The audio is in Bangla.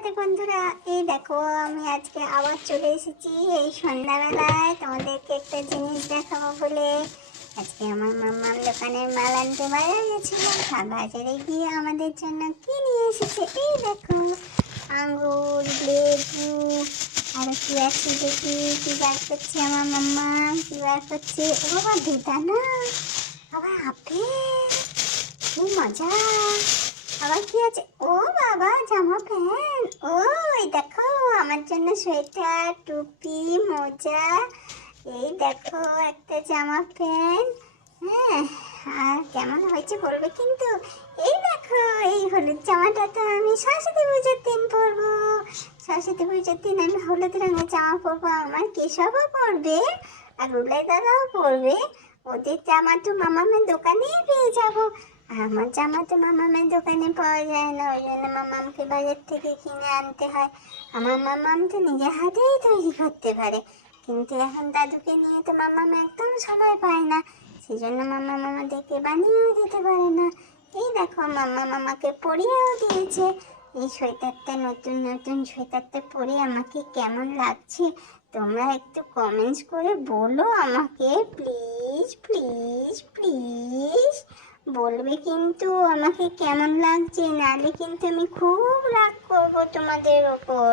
রাধে বন্ধুরা, এই দেখো আমি আজকে আবার চলে এসেছি এই সন্ধ্যাবেলায় তোমাদেরকে একটা জিনিস দেখাবো বলে। আজকে আমার মাম্মাম দোকানের মাল আনতে বাজারে গেছিলাম। বাজারে গিয়ে আমাদের জন্য কি নিয়ে এসেছে এই দেখো, আঙ্গুর, লেবু, আরো কি আছে দেখি। কি বার করছে আমার মাম্মা, কি বার করছে? ও বাবা বেদানা, আবার আপেল, কি মজা। আবার কি আছে? ও বাবা জামা প্যান্ট। ওই দেখো আমার জন্য সোয়েটার, টুপি, মোজা। এই দেখো একটা জামা প্যান্ট। হ্যাঁ, আর কেমন হয়েছে বলবে কিন্তু। এই দেখো এই হলুদ জামাটা তো আমি সরস্বতী পুজোর দিন পরবো। সরস্বতী পুজোর দিন আমি হলুদ রঙের জামা পরবো। আমার কেশবও পরবে আর রুলাই দাদাও পরবে। ওদের জামা তো মামামের দোকানেই পেয়ে যাবো। আমার জামা তো মামামের দোকানে পাওয়া যায় না, ওই জন্য মামামকে বাজার থেকে কিনে আনতে হয়। আমার মামাম তো নিজের হাতেই তৈরি করতে পারে, কিন্তু এখন দাদুকে নিয়ে তো মামাম একদম সময় পায় না, সেই জন্য মামাম আমাদেরকে বানিয়েও দিতে পারে না। এই দেখো মাম্মা মামাকে পরিয়েও দিয়েছে। এই সোয়েটারটা নতুন নতুন সোয়েটারটা পরে আমাকে কেমন লাগছে তোমরা একটু কমেন্টস করে বলো আমাকে, প্লিজ প্লিজ প্লিজ বলবে কিন্তু আমাকে কেমন লাগছে, নাহলে কিন্তু আমি খুব রাগ করবো তোমাদের ওপর।